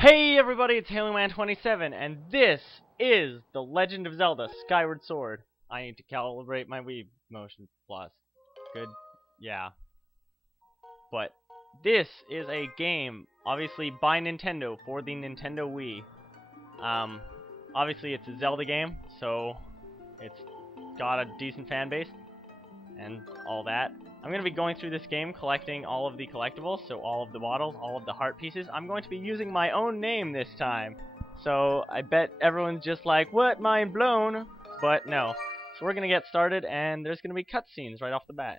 Hey everybody, it's HaloMan27, and this is The Legend of Zelda Skyward Sword. I need to calibrate my Wii motion plus. Good, yeah. But this is a game, obviously by Nintendo, for the Nintendo Wii. Obviously it's a Zelda game, so it's got a decent fan base, and all that. I'm going to be going through this game collecting all of the collectibles, so all of the bottles, all of the heart pieces. I'm going to be using my own name this time. So I bet everyone's just like, what, mind blown? But no. So we're going to get started, and there's going to be cutscenes right off the bat.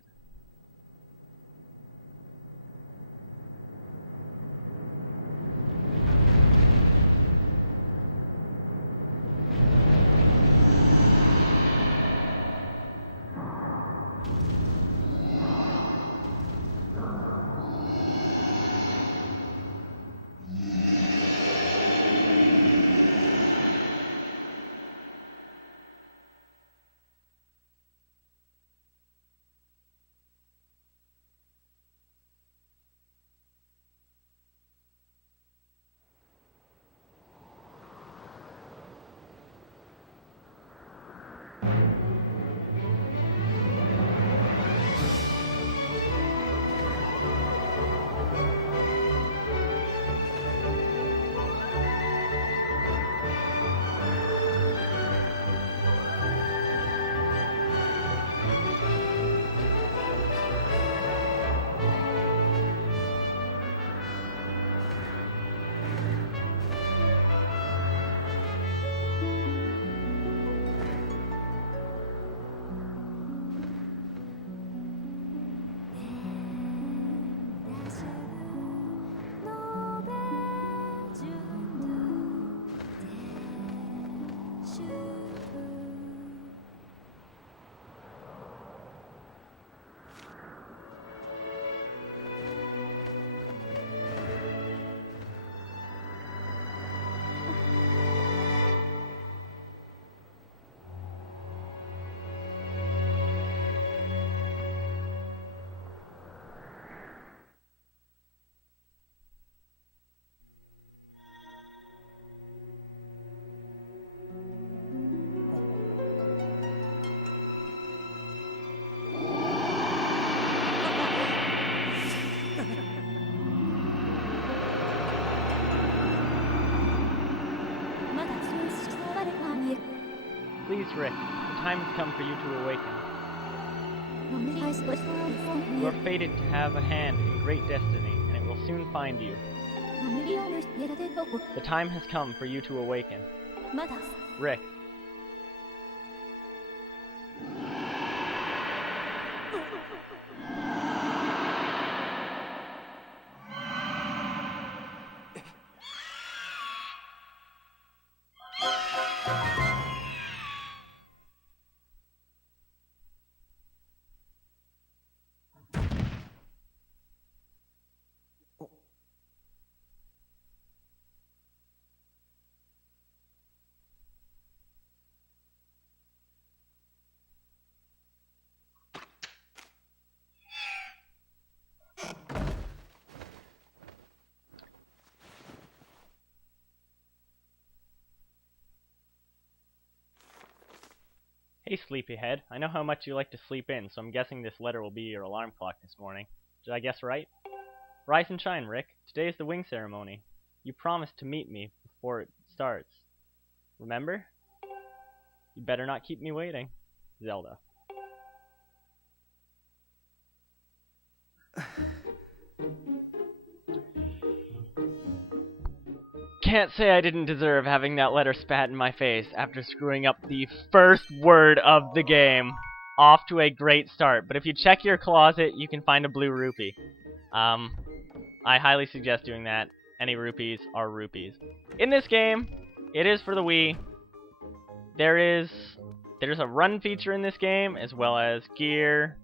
Please, Rick, the time has come for you to awaken. You are fated to have a hand in great destiny, and it will soon find you. The time has come for you to awaken. Rick. Hey, sleepyhead. I know how much you like to sleep in, so I'm guessing this letter will be your alarm clock this morning. Did I guess right? Rise and shine, Rick. Today is the wing ceremony. You promised to meet me before it starts. Remember? You better not keep me waiting. Zelda. Can't say I didn't deserve having that letter spat in my face after screwing up the first word of the game. Off to a great start, but if you check your closet, you can find a blue rupee. I highly suggest doing that. Any rupees are rupees. In this game, it is for the Wii. There's a run feature in this game, as well as gear,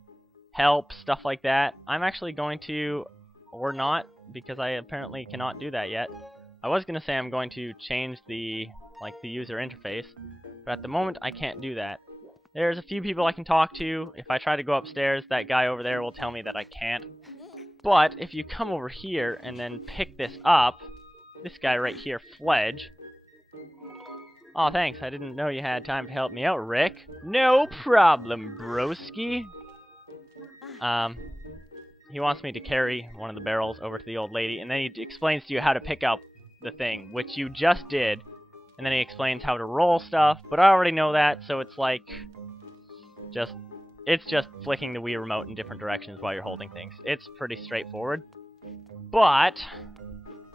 help, stuff like that. I'm actually going to, or not, because I apparently cannot do that yet. I was going to say I'm going to change the user interface, but at the moment I can't do that. There's a few people I can talk to. If I try to go upstairs, that guy over there will tell me that I can't. But if you come over here and then pick this up, this guy right here, Fledge. Aw, thanks. I didn't know you had time to help me out, Rick. No problem, broski. He wants me to carry one of the barrels over to the old lady, and then he explains to you how to pick up the thing, which you just did. And then he explains how to roll stuff, but I already know that, so it's like... It's just flicking the Wii remote in different directions while you're holding things. It's pretty straightforward. But...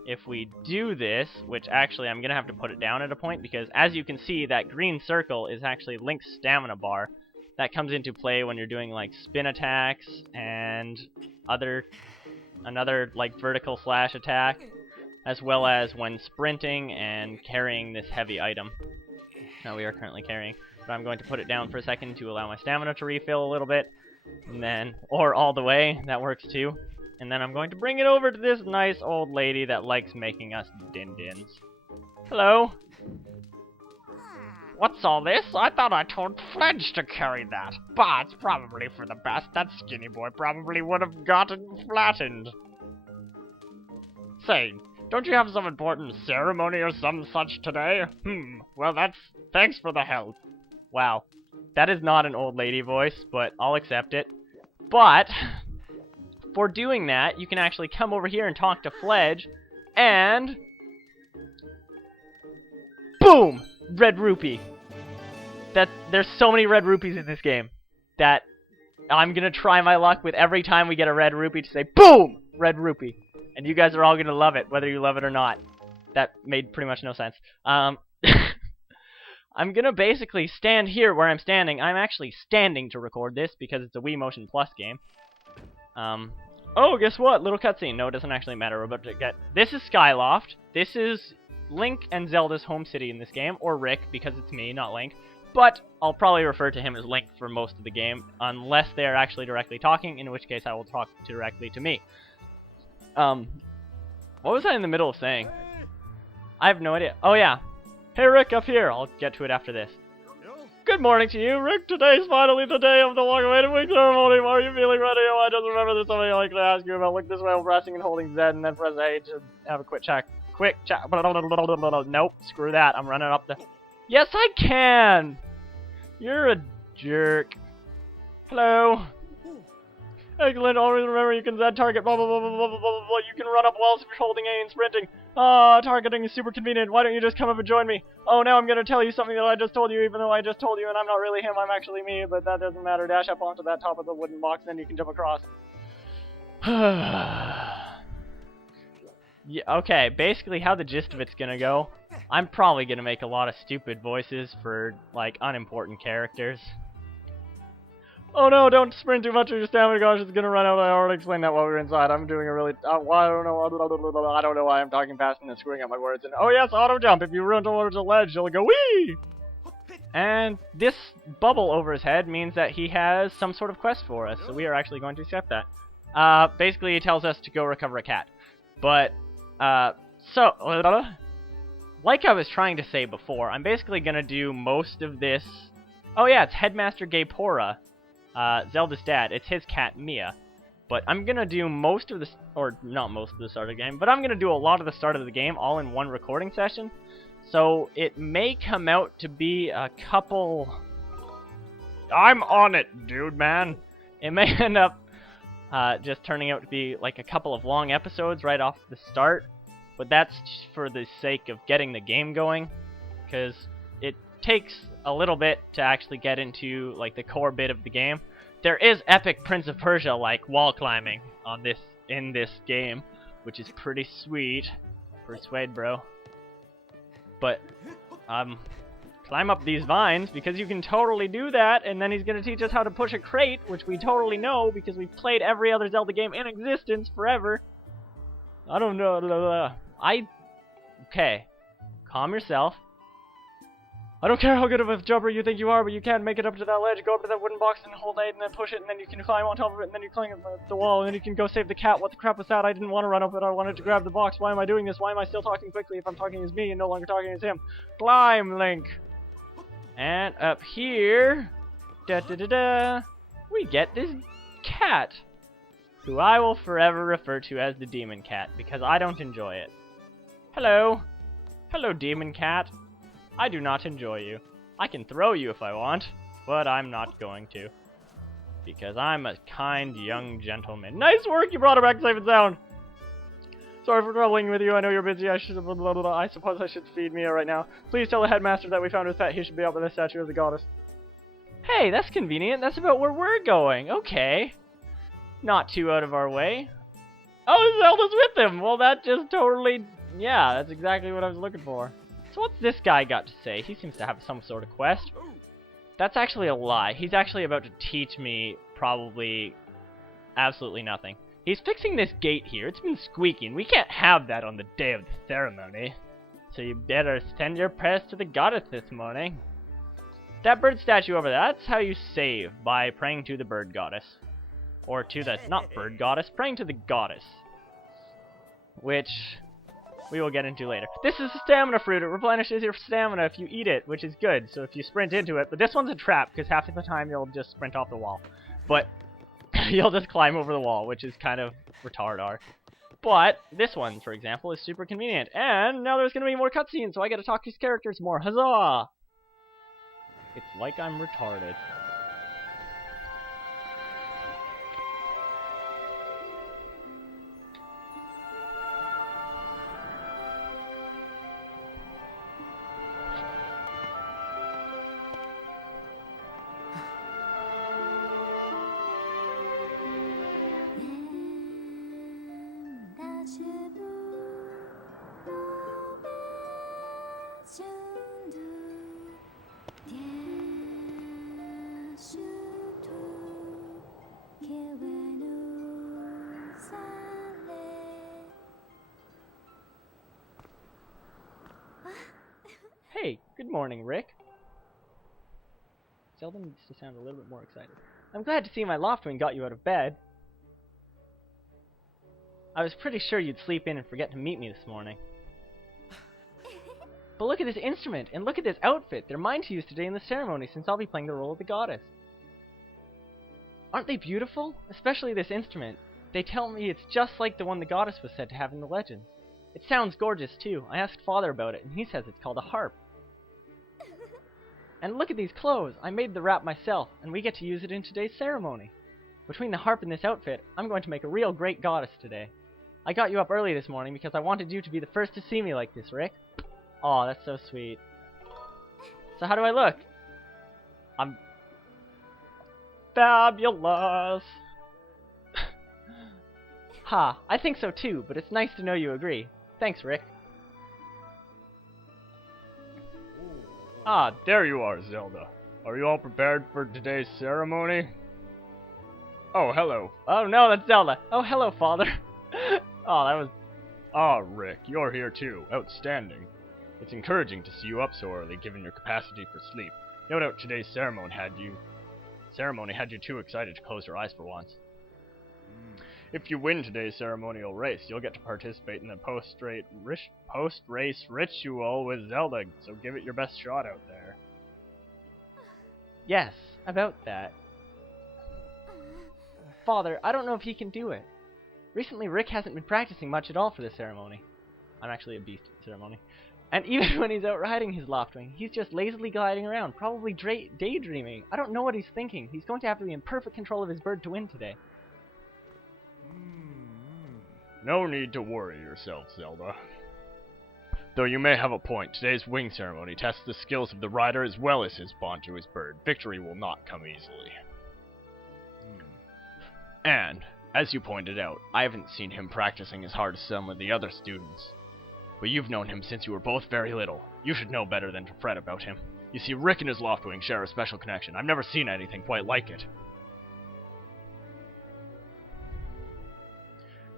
if we do this, which actually I'm going to have to put it down at a point, because as you can see, that green circle is actually Link's stamina bar. That comes into play when you're doing like spin attacks and another like vertical slash attack, as well as when sprinting and carrying this heavy item that we are currently carrying. But I'm going to put it down for a second to allow my stamina to refill a little bit, and then, or all the way, that works too. And then I'm going to bring it over to this nice old lady that likes making us din-dins. Hello? What's all this? I thought I told Fledge to carry that. But it's probably for the best. That skinny boy probably would have gotten flattened. Say, don't you have some important ceremony or some such today? Well thanks for the help. Wow. That is not an old lady voice, but I'll accept it. But... for doing that, you can actually come over here and talk to Fledge, and... boom! Red rupee. There's so many red rupees in this game that I'm gonna try my luck with every time we get a red rupee to say, boom! Red rupee. And you guys are all gonna love it, whether you love it or not. That made pretty much no sense. I'm gonna basically stand here where I'm standing. I'm actually standing to record this because it's a Wii Motion Plus game. Oh, guess what? Little cutscene. No, it doesn't actually matter. We're about to get... this is Skyloft. This is Link and Zelda's home city in this game. Or Rick, because it's me, not Link. But I'll probably refer to him as Link for most of the game, unless they're actually directly talking, in which case I will talk directly to me. What was I in the middle of saying? I have no idea. Oh, yeah. Hey, Rick, up here. I'll get to it after this. Good morning to you, Rick. Today's finally the day of the long-awaited wing ceremony. Are you feeling ready? Oh, I just remember there's something I'd like to ask you about. Look this way while pressing and holding Z, and then press A to have a quick check. Nope, screw that. I'm running up the... yes, I can! You're a jerk. Hello? Excellent. Always remember you can Z target, blah, blah, blah, blah, blah, blah, blah, blah. You can run up walls if you're holding A and sprinting. Targeting is super convenient. Why don't you just come up and join me? Oh, now I'm going to tell you something that I just told you, even though I just told you, and I'm not really him, I'm actually me, but that doesn't matter. Dash up onto that top of the wooden box, then you can jump across. Yeah, okay, basically how the gist of it's going to go, I'm probably going to make a lot of stupid voices for, like, unimportant characters. Oh no, don't sprint too much or your stamina, gosh, it's gonna run out. I already explained that while we were inside. I'm doing a really... I don't know why I'm talking fast and then screwing up my words. And oh yes, auto jump. If you run towards a ledge, you'll go wee! And this bubble over his head means that he has some sort of quest for us, so we are actually going to accept that. Basically, he tells us to go recover a cat. But, like I was trying to say before, I'm basically gonna do most of this... oh yeah, it's Headmaster Gaypora. Zelda's dad. It's his cat, Mia. But I'm gonna do most of the... or not most of the start of the game, but I'm gonna do a lot of the start of the game all in one recording session. So it may come out to be a couple... I'm on it, dude, man! It may end up just turning out to be like a couple of long episodes right off the start. But that's for the sake of getting the game going. Because it takes a little bit to actually get into like the core bit of the game. There is epic Prince of Persia like wall climbing in this game, which is pretty sweet. Persuade, bro. But climb up these vines because you can totally do that, and then he's gonna teach us how to push a crate, which we totally know because we've played every other Zelda game in existence forever. I don't know. Okay. Calm yourself. I don't care how good of a jumper you think you are, but you can't make it up to that ledge. Go up to that wooden box and hold A and then push it, and then you can climb on top of it, and then you climb the wall, and then you can go save the cat. What the crap was that? I didn't want to run up it. I wanted to grab the box. Why am I doing this? Why am I still talking quickly if I'm talking as me and no longer talking as him? Climb, Link! And up here, we get this cat, who I will forever refer to as the demon cat, because I don't enjoy it. Hello. Hello, demon cat. I do not enjoy you. I can throw you if I want, but I'm not going to. Because I'm a kind young gentleman. Nice work, you brought her back safe and sound. Sorry for troubling with you. I know you're busy. I suppose I should feed Mia right now. Please tell the headmaster that we found his pet. He should be up in the statue of the goddess. Hey, that's convenient. That's about where we're going. Okay. Not too out of our way. Oh, Zelda's with him! Well, that just totally... Yeah, that's exactly what I was looking for. So what's this guy got to say? He seems to have some sort of quest. That's actually a lie. He's actually about to teach me probably absolutely nothing. He's fixing this gate here. It's been squeaking. We can't have that on the day of the ceremony. So you better send your prayers to the goddess this morning. That bird statue over there, that's how you save, by praying to the bird goddess. Or to the, not bird goddess, praying to the goddess. Which we will get into later. This is a stamina fruit. It replenishes your stamina if you eat it, which is good. So if you sprint into it, but this one's a trap, because half of the time you'll just sprint off the wall. But you'll just climb over the wall, which is kind of retardar. But this one, for example, is super convenient. And now there's going to be more cutscenes, so I get to talk to these characters more. Huzzah! It's like I'm retarded. Hey, good morning, Rick. Zelda needs to sound a little bit more excited. I'm glad to see my Loftwing got you out of bed. I was pretty sure you'd sleep in and forget to meet me this morning. But look at this instrument, and look at this outfit. They're mine to use today in the ceremony, since I'll be playing the role of the goddess. Aren't they beautiful? Especially this instrument. They tell me it's just like the one the goddess was said to have in the legends. It sounds gorgeous, too. I asked Father about it, and he says it's called a harp. And look at these clothes. I made the wrap myself, and we get to use it in today's ceremony. Between the harp and this outfit, I'm going to make a real great goddess today. I got you up early this morning because I wanted you to be the first to see me like this, Rick. Aw, that's so sweet. So how do I look? I'm fabulous. Ha, I think so too, but it's nice to know you agree. Thanks, Rick. Ah, there you are, Zelda. Are you all prepared for today's ceremony? Oh, hello. Oh no, that's Zelda. Oh, hello, Father. Oh, that was... Ah, Rick, you're here too. Outstanding. It's encouraging to see you up so early, given your capacity for sleep. No doubt today's ceremony had you too excited to close your eyes for once. If you win today's ceremonial race, you'll get to participate in the post-race ritual with Zelda, so give it your best shot out there. Yes, about that. Father, I don't know if he can do it. Recently, Rick hasn't been practicing much at all for this ceremony. I'm actually a beast at the ceremony. And even when he's out riding his Loftwing, he's just lazily gliding around, probably daydreaming. I don't know what he's thinking. He's going to have to be in perfect control of his bird to win today. No need to worry yourself, Zelda. Though you may have a point, today's wing ceremony tests the skills of the rider as well as his bond to his bird. Victory will not come easily. And, as you pointed out, I haven't seen him practicing as hard as some of the other students. But you've known him since you were both very little. You should know better than to fret about him. You see, Rick and his Loftwing share a special connection. I've never seen anything quite like it.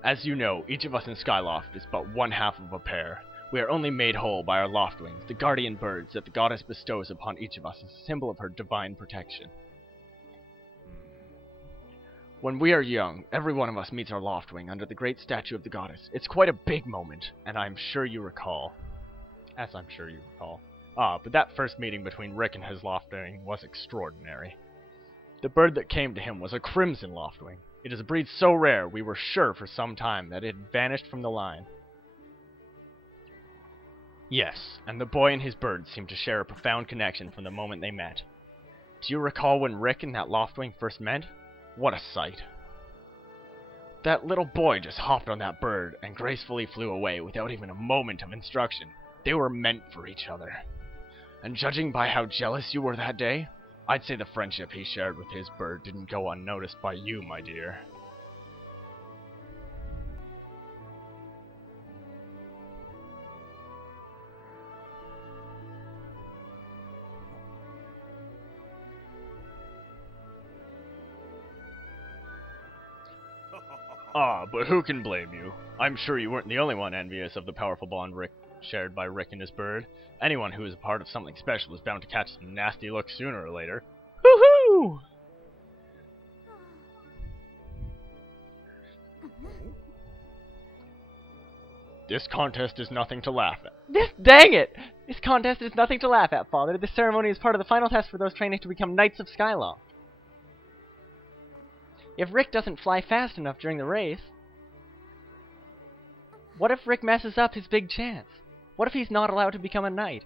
As you know, each of us in Skyloft is but one half of a pair. We are only made whole by our Loftwings, the guardian birds that the goddess bestows upon each of us as a symbol of her divine protection. When we are young, every one of us meets our Loftwing under the great statue of the goddess. It's quite a big moment, and I'm sure you recall. But that first meeting between Rick and his Loftwing was extraordinary. The bird that came to him was a crimson Loftwing. It is a breed so rare, we were sure for some time that it had vanished from the line. Yes, and the boy and his bird seemed to share a profound connection from the moment they met. Do you recall when Rick and that Loftwing first met? What a sight. That little boy just hopped on that bird and gracefully flew away without even a moment of instruction. They were meant for each other. And judging by how jealous you were that day, I'd say the friendship he shared with his bird didn't go unnoticed by you, my dear. Ah, but who can blame you? I'm sure you weren't the only one envious of the powerful bond shared by Rick and his bird. Anyone who is a part of something special is bound to catch some nasty looks sooner or later. Woohoo! This contest is nothing to laugh at. Dang it! This contest is nothing to laugh at, Father. This ceremony is part of the final test for those training to become Knights of Skyloft. If Rick doesn't fly fast enough during the race, what if Rick messes up his big chance? What if he's not allowed to become a knight?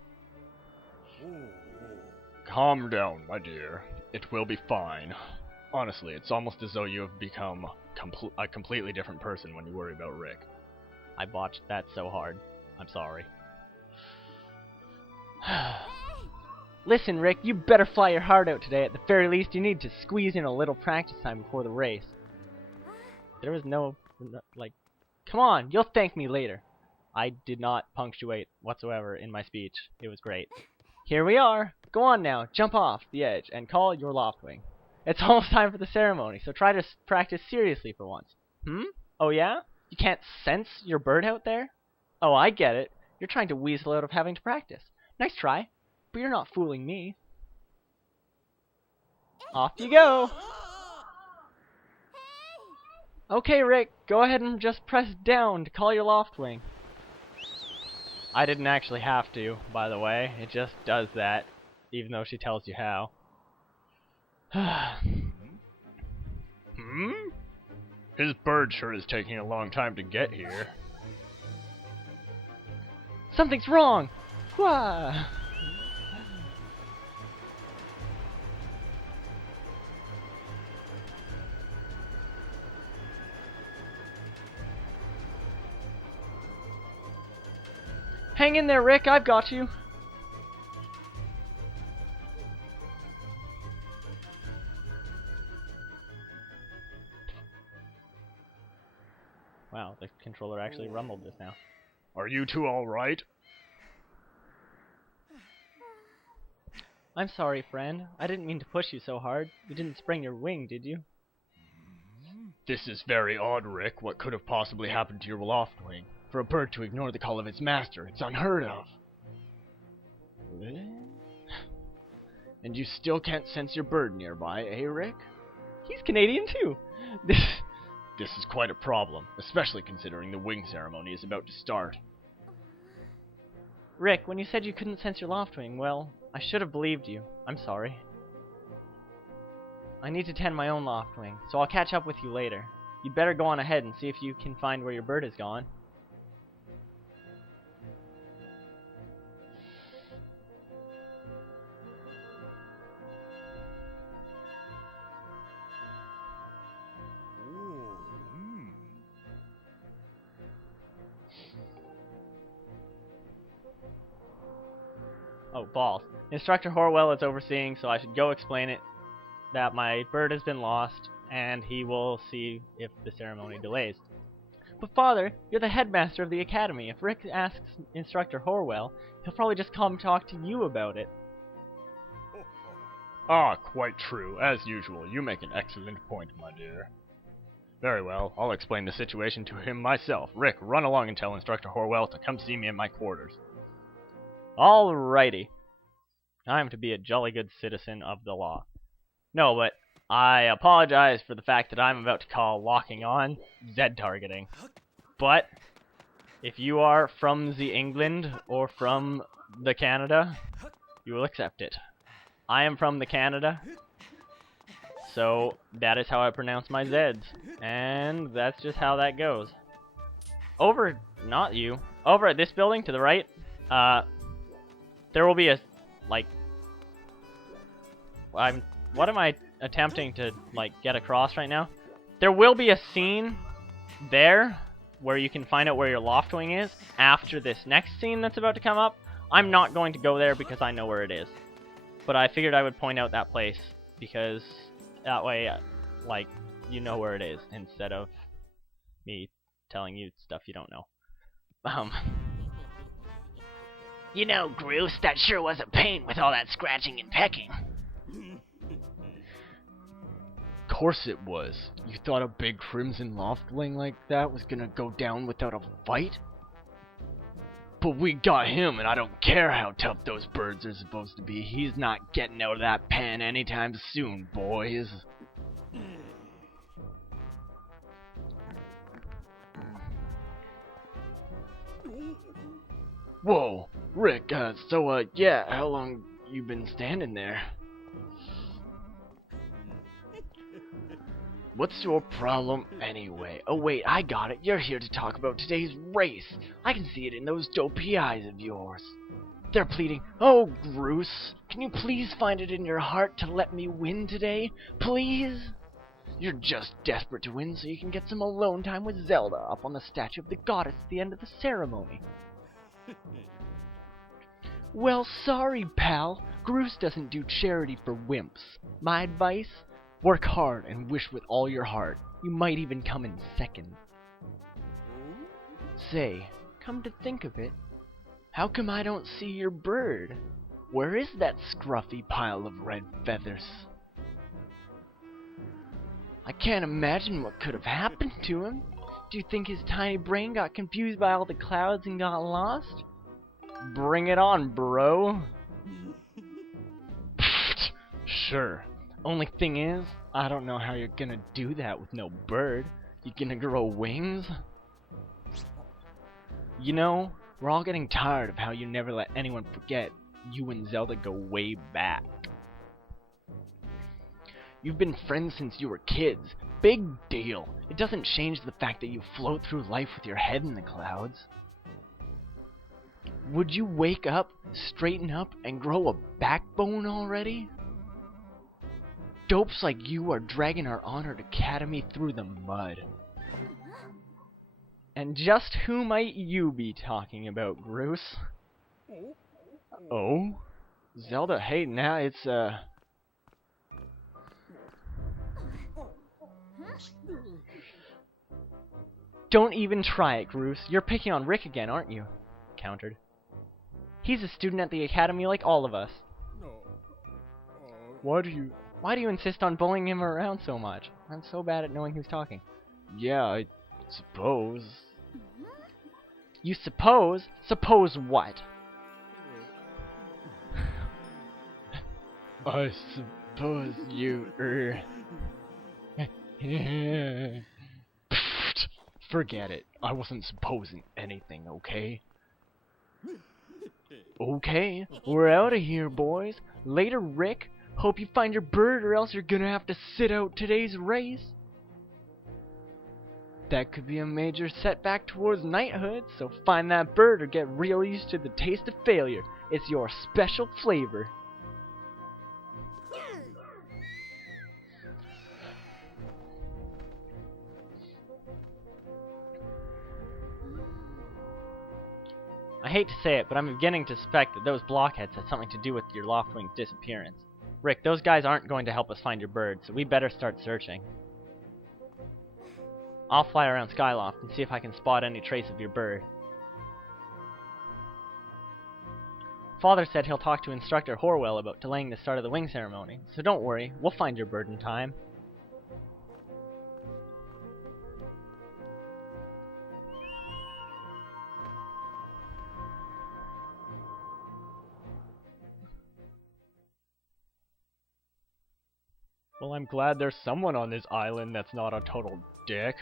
Calm down, my dear. It will be fine. Honestly, it's almost as though you have become a completely different person when you worry about Rick. I botched that so hard. I'm sorry. Listen, Rick, you better fly your heart out today. At the very least, you need to squeeze in a little practice time before the race. There was no, like, come on, you'll thank me later. I did not punctuate whatsoever in my speech. It was great. Here we are. Go on now, jump off the edge and call your Loftwing. It's almost time for the ceremony, so try to practice seriously for once. Oh yeah? You can't sense your bird out there? Oh, I get it. You're trying to weasel out of having to practice. Nice try. But you're not fooling me. Off you go! Okay, Rick, go ahead and just press down to call your Loftwing. I didn't actually have to, by the way. It just does that, even though she tells you how. His bird sure is taking a long time to get here. Something's wrong! Wah! Hang in there, Rick. I've got you. Wow, the controller actually rumbled just now. Are you two alright? I'm sorry, friend. I didn't mean to push you so hard. You didn't sprain your wing, did you? This is very odd, Rick. What could have possibly happened to your Loftwing? For a bird to ignore the call of its master, it's unheard of. And you still can't sense your bird nearby, eh, Rick? He's Canadian too. This is quite a problem, especially considering the wing ceremony is about to start. Rick, when you said you couldn't sense your Loftwing, well, I should have believed you. I'm sorry. I need to tend my own Loftwing, so I'll catch up with you later. You'd better go on ahead and see if you can find where your bird has gone. Oh, balls. Instructor Horwell is overseeing, so I should go explain it that my bird has been lost, and he will see if the ceremony delays. But Father, you're the headmaster of the academy. If Rick asks Instructor Horwell, he'll probably just come talk to you about it. Ah, quite true. As usual, you make an excellent point, my dear. Very well, I'll explain the situation to him myself. Rick, run along and tell Instructor Horwell to come see me in my quarters. Alrighty. I'm to be a jolly good citizen of the law. No, but I apologize for the fact that I'm about to call locking on Z targeting. But if you are from the England or from the Canada, you will accept it. I am from the Canada, so that is how I pronounce my Zs. And that's just how that goes. Over, not you, over at this building to the right, There will be a, like... What am I attempting to, like, get across right now? There will be a scene there where you can find out where your loft wing is after this next scene that's about to come up. I'm not going to go there because I know where it is. But I figured I would point out that place because that way, like, you know where it is instead of me telling you stuff you don't know. You know, Groose, that sure was a pain with all that scratching and pecking. Course it was. You thought a big crimson loftling like that was gonna go down without a fight? But we got him, and I don't care how tough those birds are supposed to be. He's not getting out of that pen anytime soon, boys. Whoa, Rick, yeah, how long you been standing there? What's your problem anyway? Oh wait, I got it. You're here to talk about today's race. I can see it in those dopey eyes of yours. They're pleading, "Oh, Groose, can you please find it in your heart to let me win today? Please?" You're just desperate to win so you can get some alone time with Zelda up on the statue of the goddess at the end of the ceremony. Well, sorry, pal. Groose doesn't do charity for wimps. My advice? Work hard and wish with all your heart. You might even come in second. Say, come to think of it, how come I don't see your bird? Where is that scruffy pile of red feathers? I can't imagine what could have happened to him. Do you think his tiny brain got confused by all the clouds and got lost? Bring it on, bro. Sure. Only thing is, I don't know how you're gonna do that with no bird. You gonna grow wings? You know, we're all getting tired of how you never let anyone forget you and Zelda go way back. You've been friends since you were kids. Big deal. It doesn't change the fact that you float through life with your head in the clouds. Would you wake up, straighten up, and grow a backbone already? Dopes like you are dragging our honored academy through the mud. And just who might you be talking about, Groose? Oh? Zelda, hey, now it's, Don't even try it, Groose. You're picking on Rick again, aren't you? Countered. He's a student at the academy like all of us. Why do you insist on bullying him around so much? I'm so bad at knowing who's talking. Yeah, I suppose. You suppose? Suppose what? I suppose you, Forget it. I wasn't supposing anything, okay? Okay, we're out of here, boys. Later, Rick. Hope you find your bird or else you're gonna have to sit out today's race. That could be a major setback towards knighthood, so find that bird or get real used to the taste of failure. It's your special flavor. I hate to say it, but I'm beginning to suspect that those blockheads had something to do with your Loftwing's disappearance. Rick, those guys aren't going to help us find your bird, so we better start searching. I'll fly around Skyloft and see if I can spot any trace of your bird. Father said he'll talk to Instructor Horwell about delaying the start of the wing ceremony, so don't worry, we'll find your bird in time. Well, I'm glad there's someone on this island that's not a total dick.